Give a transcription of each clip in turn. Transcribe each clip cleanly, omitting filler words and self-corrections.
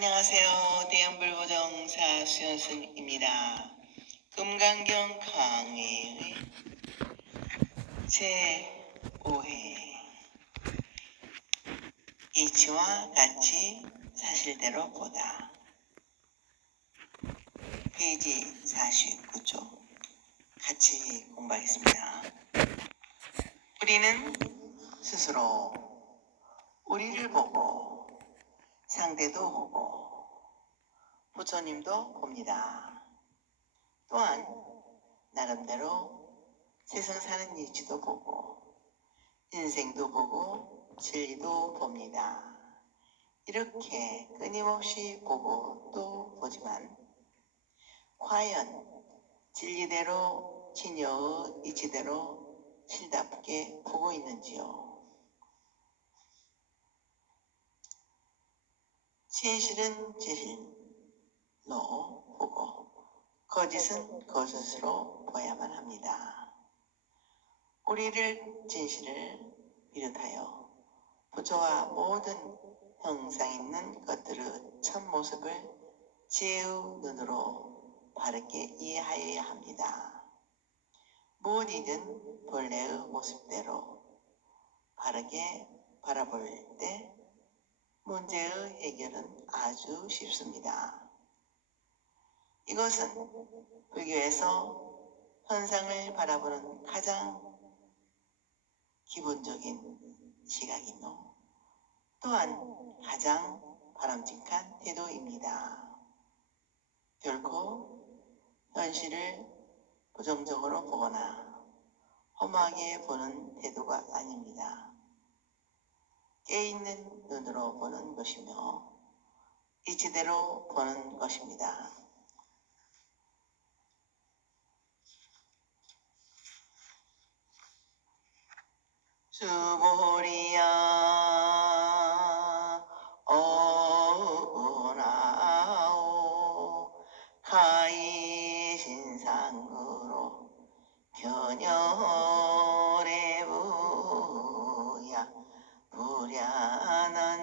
안녕하세요. 대한불보정사 수연승입니다. 금강경 강의의 제5회 이치와 같이 사실대로 보다 페이지 49쪽 같이 공부하겠습니다. 우리는 스스로 우리를 보고 상대도 보고 부처님도 봅니다. 또한 나름대로 세상 사는 이치도 보고 인생도 보고 진리도 봅니다. 이렇게 끊임없이 보고 또 보지만 과연 진리대로 진여의 이치대로 실답게 보고 있는지요? 진실은 진실로 보고 거짓은 거짓으로 봐야만 합니다. 우리를 진실을 비롯하여 부처와 모든 형상 있는 것들의 참모습을 지혜의 눈으로 바르게 이해하여야 합니다. 무엇이든 본래의 모습대로 바르게 바라볼 때 문제의 해결은 아주 쉽습니다. 이것은 불교에서 현상을 바라보는 가장 기본적인 시각이며 또한 가장 바람직한 태도입니다. 결코 현실을 부정적으로 보거나 험하게 보는 태도가 아닙니다. 깨있는 눈으로 보는 것이며 이치대로 보는 것입니다. 수보리야 어우나오 가이신상으로 견열해부야 불야나니라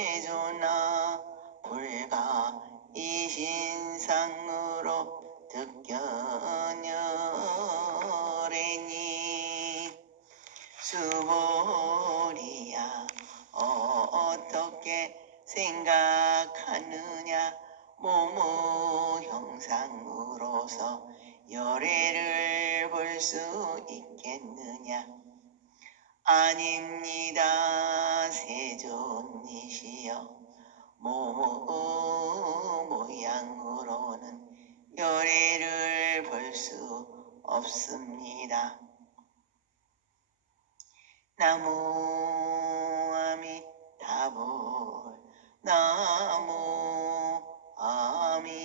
세존나 불가 이신상으로 득견열애니 수보리야 어떻게 생각하느냐 몸의 형상으로서 열애를 볼 수 있겠느냐 아닙니다. 세존이시여 몸의 모양으로는 열애를 볼 수 없습니다. 나무 아미타불 나무 아미타불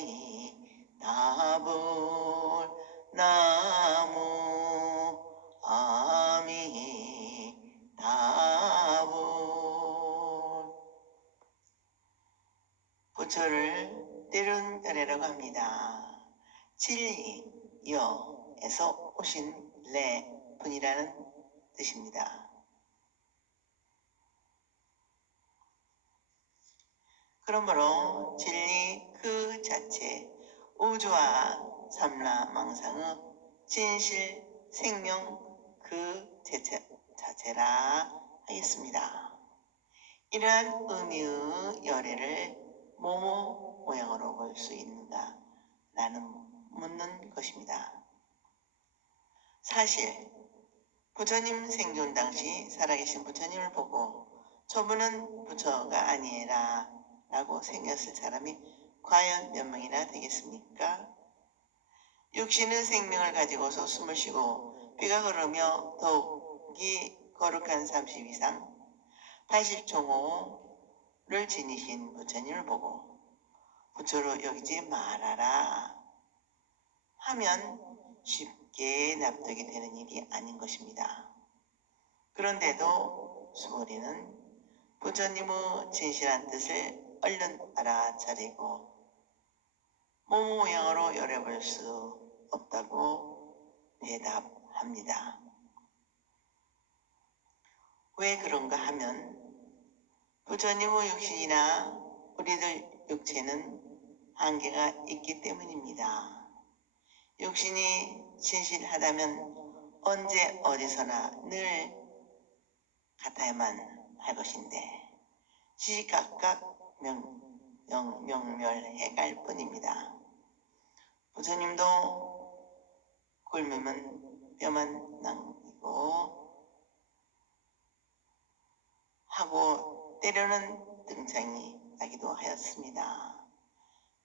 나무 아미타불 부처를 때륜열애라고 합니다. 진리여에서 오신 레 분이라는 뜻입니다. 그러므로 진리 그 자체 우주와 삼라망상의 진실 생명 그 자체라 하겠습니다. 이러한 의미의 열애를 뭐뭐 모양으로 볼 수 있는가? 라는 묻는 것입니다. 사실 부처님 생존 당시 살아계신 부처님을 보고 저분은 부처가 아니라 라고 생겼을 사람이 과연 몇 명이나 되겠습니까? 육신의 생명을 가지고서 숨을 쉬고 피가 흐르며 더욱이 거룩한 30 이상 80종호를 지니신 부처님을 보고 부처로 여기지 말아라 하면 쉽게 납득이 되는 일이 아닌 것입니다. 그런데도 수보리는 부처님의 진실한 뜻을 얼른 알아차리고 몸 모양으로 열애볼 수 없다고 대답합니다. 왜 그런가 하면 부처님의 육신이나 우리들 육체는 한계가 있기 때문입니다. 육신이 진실하다면 언제 어디서나 늘 같아야만 할 것인데 시시각각 명멸해갈 뿐입니다. 부처님도 굶으면 뼈만 남기고 하고 때로는 등창이 나기도 하였습니다.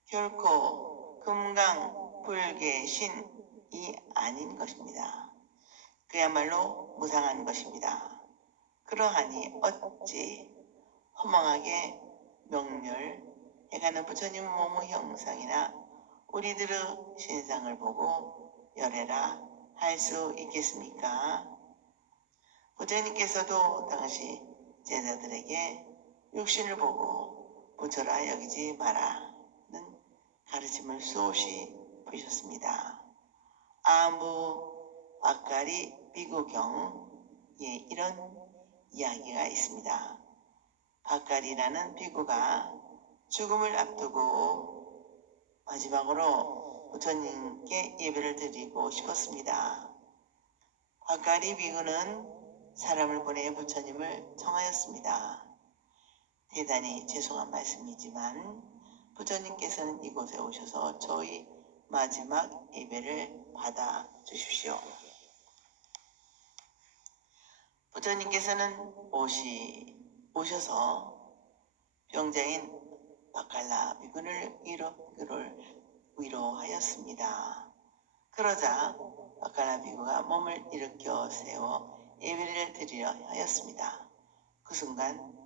결코 금강불개 신이 아닌 것입니다. 그야말로 무상한 것입니다. 그러하니 어찌 허망하게 명멸해가는 부처님 몸의 형상이나 우리들의 신상을 보고 열애라 할 수 있겠습니까? 부처님께서도 당시 제자들에게 육신을 보고 부처라 여기지 마라는 가르침을 수없이 보셨습니다. 아무 아까리 비구경에 이런 이야기가 있습니다. 박가리라는 비구가 죽음을 앞두고 마지막으로 부처님께 예배를 드리고 싶었습니다. 박가리 비구는 사람을 보내 부처님을 청하였습니다. 대단히 죄송한 말씀이지만 부처님께서는 이곳에 오셔서 저희 마지막 예배를 받아 주십시오. 부처님께서는 오셔서 병자인 박갈라 비구를 위로하였습니다. 그러자 박갈라 비구가 몸을 일으켜 세워 예배를 드리려 하였습니다. 그 순간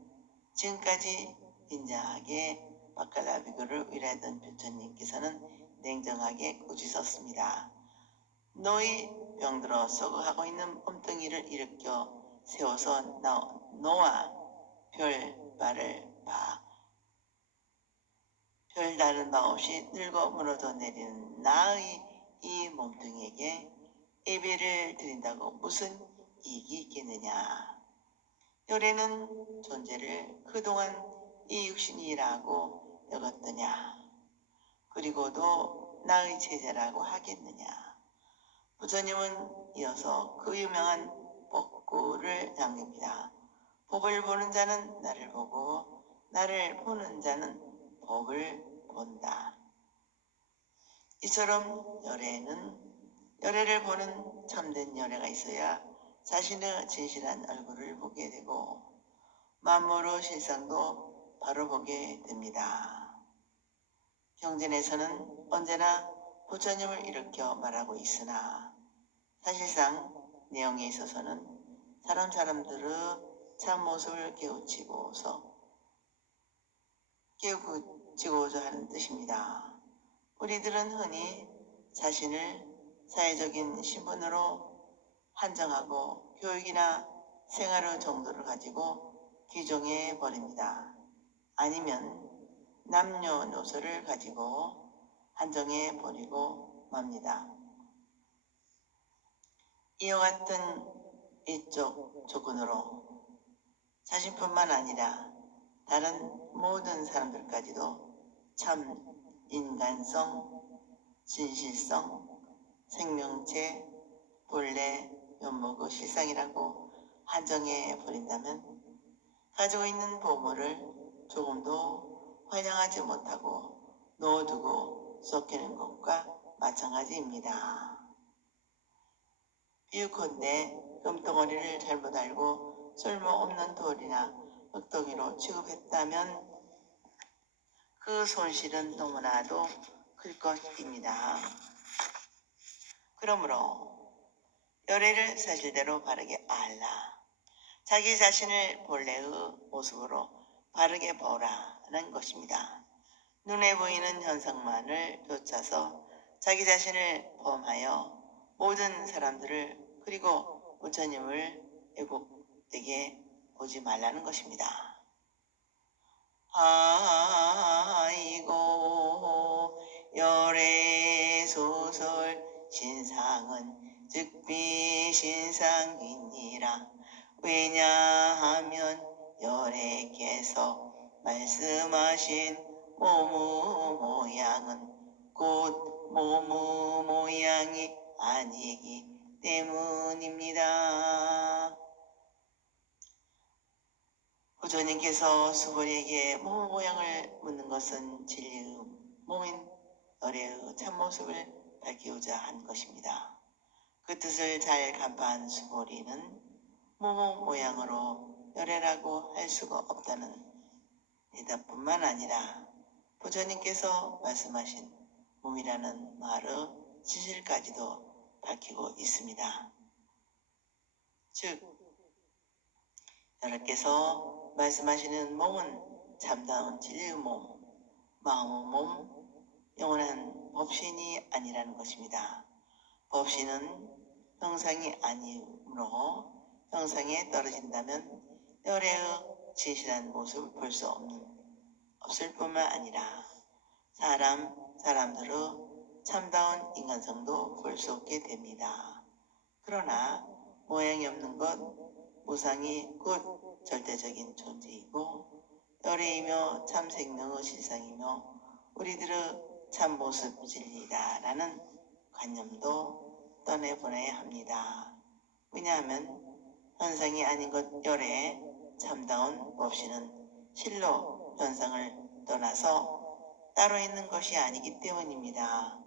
지금까지 인자하게 박갈라 비구를 위로하던 부처님께서는 냉정하게 꾸짖었습니다. 너희 병들어 썩어가고 있는 몸뚱이를 일으켜 세워서 너와 별다른 바 없이 늙어 무너져 내리는 나의 이 몸뚱이에게 예배를 드린다고 무슨 이익이 있겠느냐. 열애는 존재를 그동안 이 육신이라고 여겼더냐. 그리고도 나의 제자라고 하겠느냐. 부처님은 이어서 그 유명한 법구를 남깁니다. 법을 보는 자는 나를 보고 나를 보는 자는 법을 본다. 이처럼 열애를 보는 참된 열애가 있어야 자신의 진실한 얼굴을 보게 되고 만물의 실상도 바로 보게 됩니다. 경전에서는 언제나 부처님을 일으켜 말하고 있으나 사실상 내용에 있어서는 사람들의 참모습을 깨우치고자 하는 뜻입니다. 우리들은 흔히 자신을 사회적인 신분으로 한정하고 교육이나 생활의 정도를 가지고 규정해 버립니다. 아니면 남녀노소를 가지고 한정해 버리고 맙니다. 이와 같은 이쪽 조건으로 자신뿐만 아니라 다른 모든 사람들까지도 참 인간성, 진실성, 생명체, 본래 면목의 실상이라고 한정해 버린다면 가지고 있는 보물을 조금도 환영하지 못하고 넣어두고 썩히는 것과 마찬가지입니다. 비유컨대 금덩어리를 잘못 알고 쓸모없는 돌이나 흙덩이로 취급했다면 그 손실은 너무나도 클 것입니다. 그러므로 열애를 사실대로 바르게 알라. 자기 자신을 본래의 모습으로 바르게 보라는 것입니다. 눈에 보이는 현상만을 쫓아서 자기 자신을 범하여 모든 사람들을 그리고 부처님을 왜곡되게 보지 말라는 것입니다. 아이고 열애소설 신상은 즉비신상이니라. 왜냐하면 열애께서 말씀하신 모무 모양은 곧 모무 모양이 아니기 때문입니다. 부처님께서 수보리에게 모무 모양을 묻는 것은 진리의 몸인 열애의 참모습을 밝히고자 한 것입니다. 그 뜻을 잘 간파한 수보리는 모모 모양으로 열애라고 할 수가 없다는 대답뿐만 아니라 부처님께서 말씀하신 몸이라는 말의 진실까지도 밝히고 있습니다. 즉, 여러께서 말씀하시는 몸은 참다운 진리의 몸, 마음의 몸, 영원한 법신이 아니라는 것입니다. 법신은 형상이 아니므로 형상에 떨어진다면 열애의 진실한 모습을 볼 수 없을 뿐만 아니라 사람들의 참다운 인간성도 볼 수 없게 됩니다. 그러나 모양이 없는 것, 무상이 곧 절대적인 존재이고 열애이며 참생명의 실상이며 우리들의 참모습 진리다라는 관념도 떠내보내야 합니다. 왜냐하면 현상이 아닌 것 열애 참다운 법신은 실로 현상을 떠나서 따로 있는 것이 아니기 때문입니다.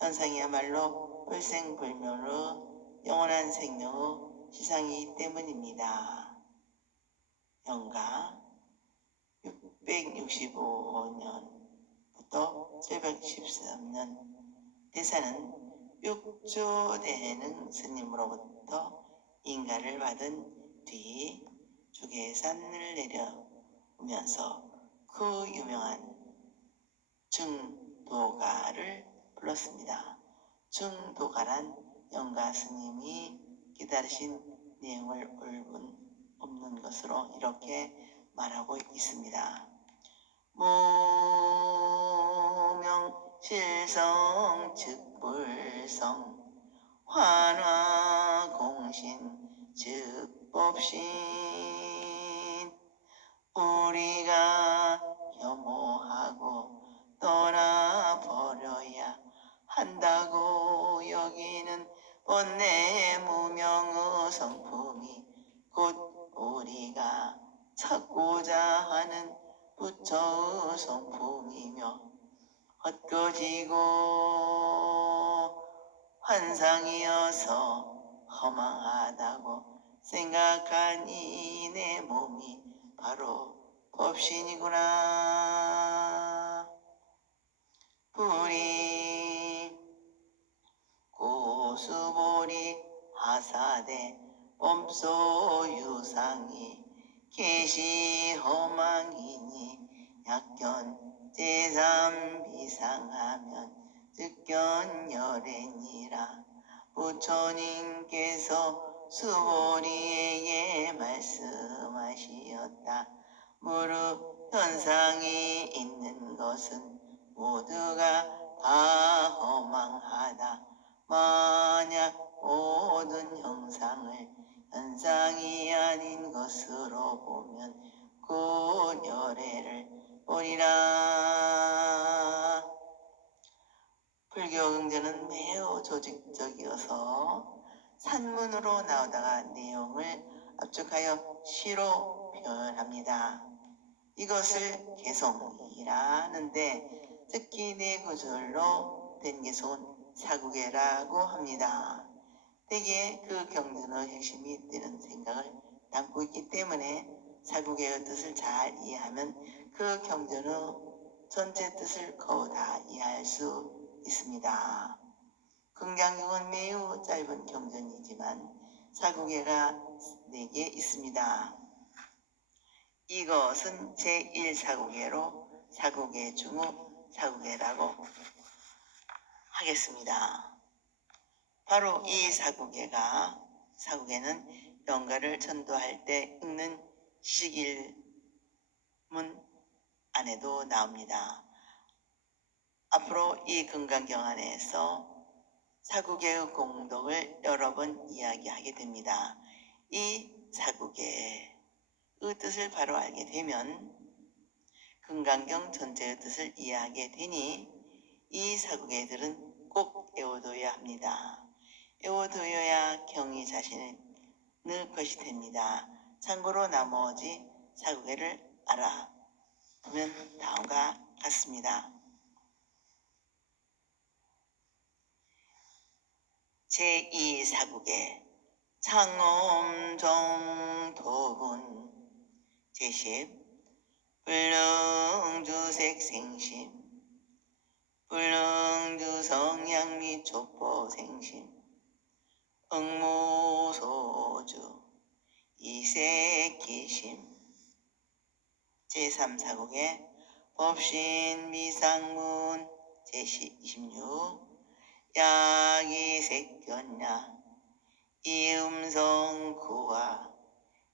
현상이야말로 불생불멸의 영원한 생명의 시상이기 때문입니다. 영가 665년부터 713년 대사는 육조대능 스님으로부터 인가를 받은 뒤 주계산을 내려오면서 그 유명한 증도가를 불렀습니다. 증도가란 영가 스님이 기다리신 내용을 없는 것으로 이렇게 말하고 있습니다. 무명 실성 즉불성 환화공신 즉 법신 우리가 혐오하고 떠나버려야 한다고 여기는 본래 무명의 성품이 곧 우리가 찾고자 하는 부처의 성품이며 헛거지고 환상이어서 허망하다고 생각한 이 내 몸이 바로 법신이구나. 불이 고수보리 하사대 범소유상이 계시 허망이니 약견 제3 비상하면 즉견 열애니라. 부처님께서 수보리에게 말씀하시었다. 무릇 현상이 있는 것은 모두가 다 허망하다. 만약 모든 형상을 현상이 아닌 것으로 보면 그 열애를 보리라. 불교 경전은 매우 조직적이어서 산문으로 나오다가 내용을 압축하여 시로 표현합니다. 이것을 개송이라는데 특히 네 구절로 된 개송은 사구개라고 합니다. 대개 그 경전의 핵심이 되는 생각을 담고 있기 때문에 사구개의 뜻을 잘 이해하면 그 경전의 전체 뜻을 거의 다 이해할 수 있습니다. 금강경은 매우 짧은 경전이지만 사구개가 4개 있습니다. 이것은 제1사구개로 사구개 중의 사구개라고 하겠습니다. 바로 이 사구개는 영가를 전도할 때 읽는 시식일문 안에도 나옵니다. 앞으로 이 금강경 안에서 사구개의 공덕을 여러 번 이야기하게 됩니다. 이 사구개의 그 뜻을 바로 알게 되면 금강경 전체의 뜻을 이해하게 되니 이 사국에들은 꼭 외워둬야 합니다. 외워둬야 경이 자신을 늘 것이 됩니다. 참고로 나머지 사국에를 알아보면 다음과 같습니다. 제2사국에 창엄정도군 제10 불능주색생심 불능주성향미 족보생심 응무소주 이색기심 제3사국에 법신미상문 제26 야기색견야 이음성구화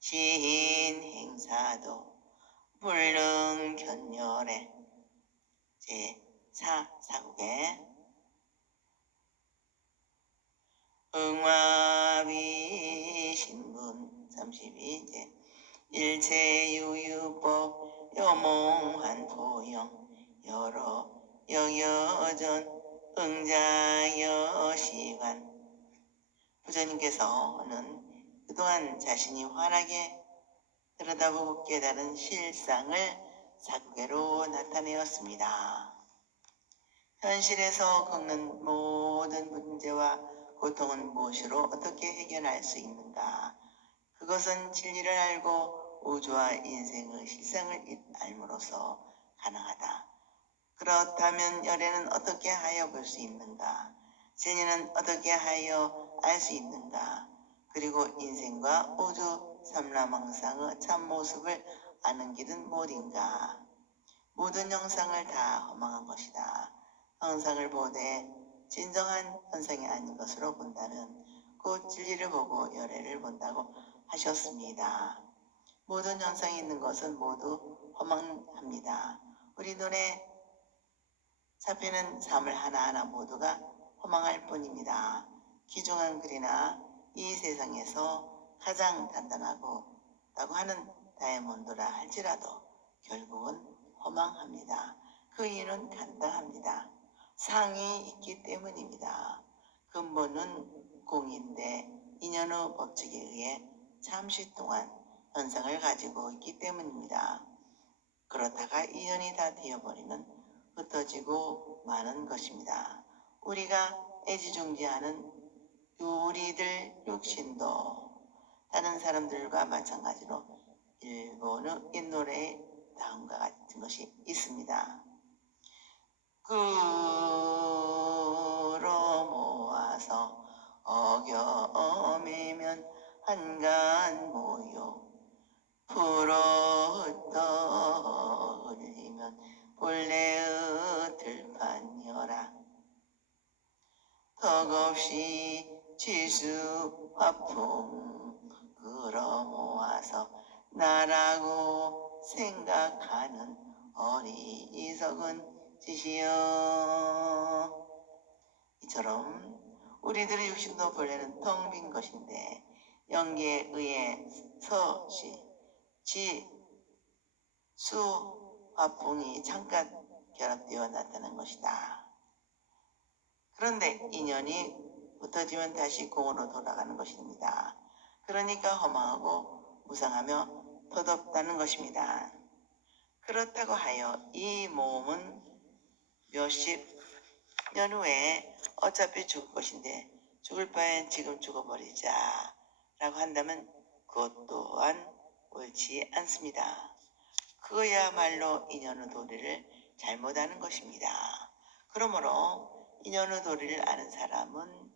시인행사도 불능견열에 제4사국에 응화비신문 32제 일체유유법 여몽한 도영 여러 여여전 응자여시관 부처님께서는 그동안 자신이 환하게 들여다보고 깨달은 실상을 사국에로 나타내었습니다. 현실에서 겪는 모든 문제와 고통은 무엇으로 어떻게 해결할 수 있는가? 그것은 진리를 알고 우주와 인생의 실상을 알므로써 가능하다. 그렇다면 열애는 어떻게 하여 볼 수 있는가? 진리는 어떻게 하여 알 수 있는가? 그리고 인생과 우주 삼라망상의 참모습을 아는 길은 무엇인가? 모든 형상을 다 허망한 것이다. 형상을 보되 진정한 현상이 아닌 것으로 본다면 곧 진리를 보고 열애를 본다고 하셨습니다. 모든 현상이 있는 것은 모두 허망합니다. 우리 눈에 잡히는 사물 하나하나 모두가 허망할 뿐입니다. 귀중한 글이나 이 세상에서 가장 단단하고 라고 하는 다이아몬드라 할지라도 결국은 허망합니다. 그 이유는 간단합니다. 상이 있기 때문입니다. 근본은 공인데 인연의 법칙에 의해 잠시 동안 현상을 가지고 있기 때문입니다. 그렇다가 인연이 다 되어버리면 흩어지고 마는 것입니다. 우리가 애지중지하는 우리들 육신도 다른 사람들과 마찬가지로 일본의 옛노래에 다음과 같은 것이 있습니다. 끌어 모아서 어겨매면 한간 모여 풀어 떠올리면 본래의 들판여라 턱없이 지수 화풍 끌어 모아서 나라고 생각하는 어리석은 짓이여. 이처럼 우리들의 육신도 본래는 텅 빈 것인데 연계에 의해 서시, 지, 수, 화풍이 잠깐 결합되어 나타난 것이다. 그런데 인연이 흩어지면 다시 공으로 돌아가는 것입니다. 그러니까 허망하고 무상하며 덧없다는 것입니다. 그렇다고 하여 이 몸은 몇십 년 후에 어차피 죽을 것인데 죽을 바엔 지금 죽어버리자 라고 한다면 그것 또한 옳지 않습니다. 그거야말로 인연의 도리를 잘못하는 것입니다. 그러므로 인연의 도리를 아는 사람은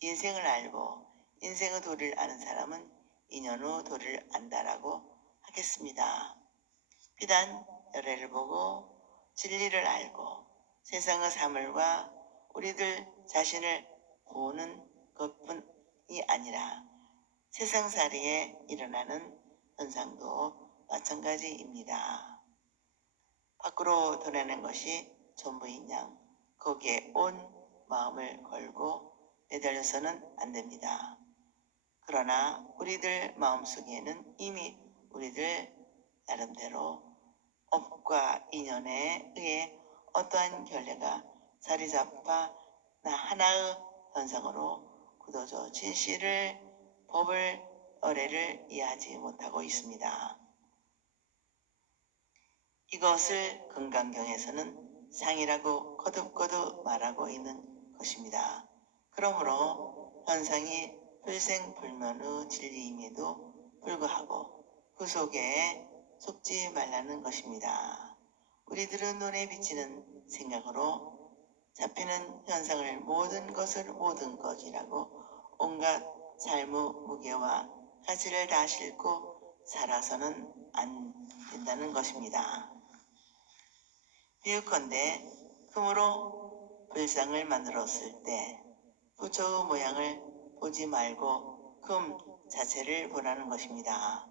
인생을 알고 인생의 도리를 아는 사람은 인연의 도리를 안다라고 하겠습니다. 비단 열애를 보고 진리를 알고 세상의 사물과 우리들 자신을 보는 것뿐이 아니라 세상살이에 일어나는 현상도 마찬가지입니다. 밖으로 드러내는 것이 전부인 양 거기에 온 마음을 걸고 매달려서는 안 됩니다. 그러나 우리들 마음속에는 이미 우리들 나름대로 업과 인연에 의해 어떠한 결례가 자리 잡아 나 하나의 현상으로 굳어져 진실을 법을 어뢰를 이해하지 못하고 있습니다. 이것을 금강경에서는 상이라고 거듭거듭 말하고 있는 것입니다. 그러므로 현상이 불생불면의 진리임에도 불구하고 그 속에 속지 말라는 것입니다. 우리들은 눈에 비치는 생각으로 잡히는 현상을 모든 것을 모든 것이라고 온갖 삶의 무게와 가치를 다 싣고 살아서는 안 된다는 것입니다. 비유컨대 금으로 불상을 만들었을 때 부처의 모양을 보지 말고 금 자체를 보라는 것입니다.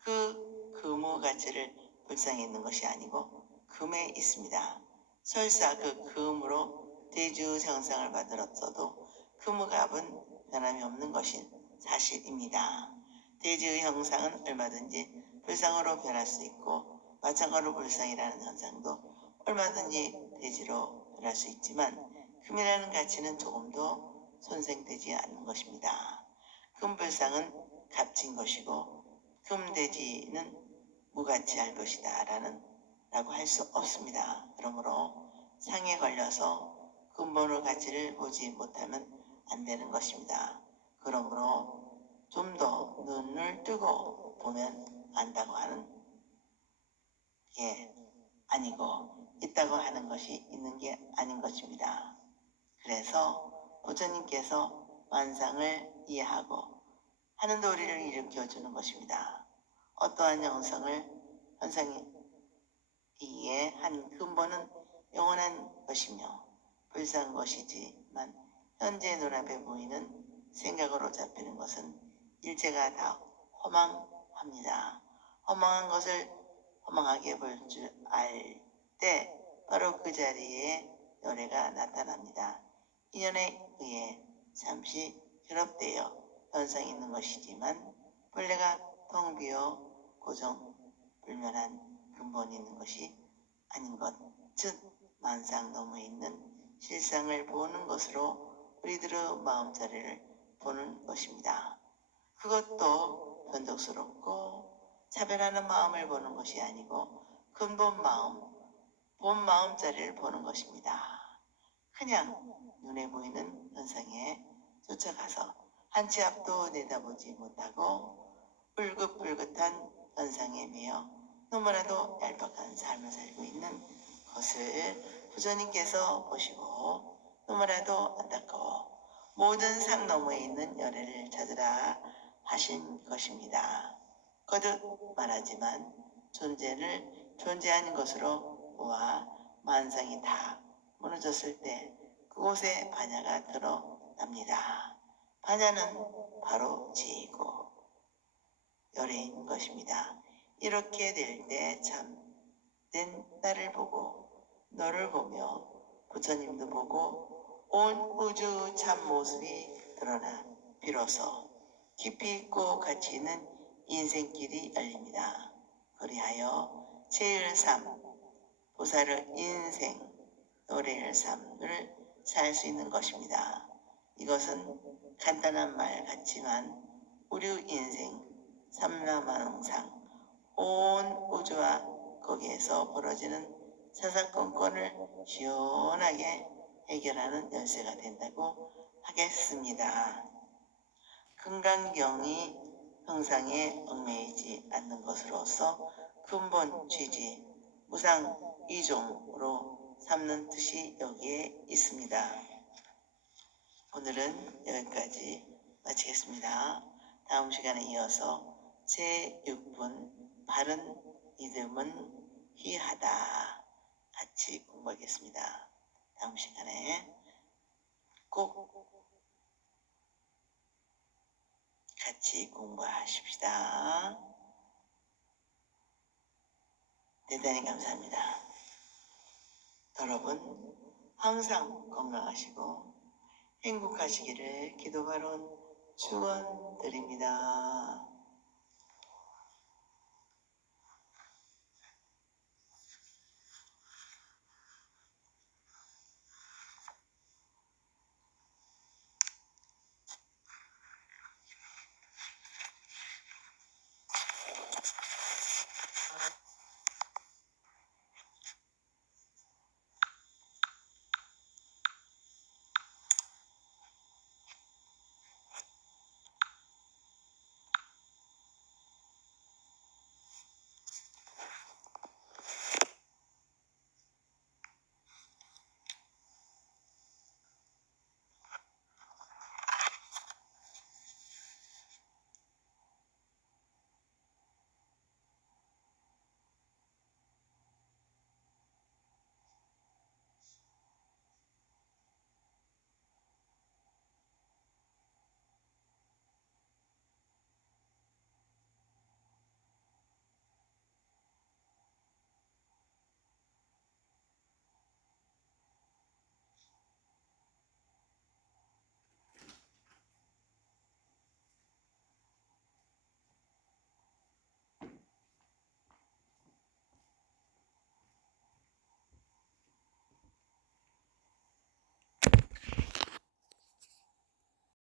그 금의 가치를 불상에 있는 것이 아니고 금에 있습니다. 설사 그 금으로 대주 형상을 만들었어도 금의 값은 변함이 없는 것이 사실입니다. 대주의 형상은 얼마든지 불상으로 변할 수 있고 마찬가지로 불상이라는 현상도 얼마든지 대지로 변할 수 있지만 금이라는 가치는 조금도 손생되지 않는 것입니다. 금불상은 값진 것이고 금대지는 무가치할 것이다 라고 할 수 없습니다. 그러므로 상에 걸려서 근본의 가치를 보지 못하면 안 되는 것입니다. 그러므로 좀 더 눈을 뜨고 보면 안다고 하는 게 아니고 있다고 하는 것이 있는 게 아닌 것입니다. 그래서 부처님께서 만상을 이해하고 하는 도리를 일으켜주는 것입니다. 어떠한 현상이 이해한 근본은 영원한 것이며 불사한 것이지만 현재 눈앞에 보이는 생각으로 잡히는 것은 일체가 다 허망합니다. 허망한 것을 허망하게 볼 줄 알 때 바로 그 자리에 열애가 나타납니다. 인연에 의해 잠시 결합되어 현상이 있는 것이지만 본래가 텅 비어 고정 불면한 근본이 있는 것이 아닌 것, 즉 만상 너머에 있는 실상을 보는 것으로 우리들의 마음자리를 보는 것입니다. 그것도 변덕스럽고 차별하는 마음을 보는 것이 아니고 근본 마음, 본 마음자리를 보는 것입니다. 그냥 눈에 보이는 현상에 쫓아가서 한 치 앞도 내다보지 못하고 울긋불긋한 현상에 매여 너무나도 얄팍한 삶을 살고 있는 것을 부처님께서 보시고 너무나도 안타까워 모든 상 너머에 있는 열애를 찾으라 하신 것입니다. 거듭 말하지만 존재를 존재하는 것으로 보아 만상이 다 무너졌을 때 그곳에 반야가 드러납니다. 반야는 바로 지이고 열애인 것입니다. 이렇게 될 때 참된 나를 보고 너를 보며 부처님도 보고 온 우주 참 모습이 드러나 비로소 깊이 있고 가치 있는 인생길이 열립니다. 그리하여 제일 삶, 보살의 인생, 노래의 삶을 살 수 있는 것입니다. 이것은 간단한 말 같지만 우리 인생, 삼라만홍상, 온 우주와 거기에서 벌어지는 사사건건을 시원하게 해결하는 열쇠가 된다고 하겠습니다. 금강경이 형상에 얽매이지 않는 것으로서 근본 취지, 무상 이종으로 삼는 뜻이 여기에 있습니다. 오늘은 여기까지 마치겠습니다. 다음 시간에 이어서 제6분 바른 믿음은 희하다 같이 공부하겠습니다. 다음 시간에 꼭 같이 공부하십시다. 대단히 감사합니다. 여러분 항상 건강하시고 행복하시기를 기도 바론 축원드립니다.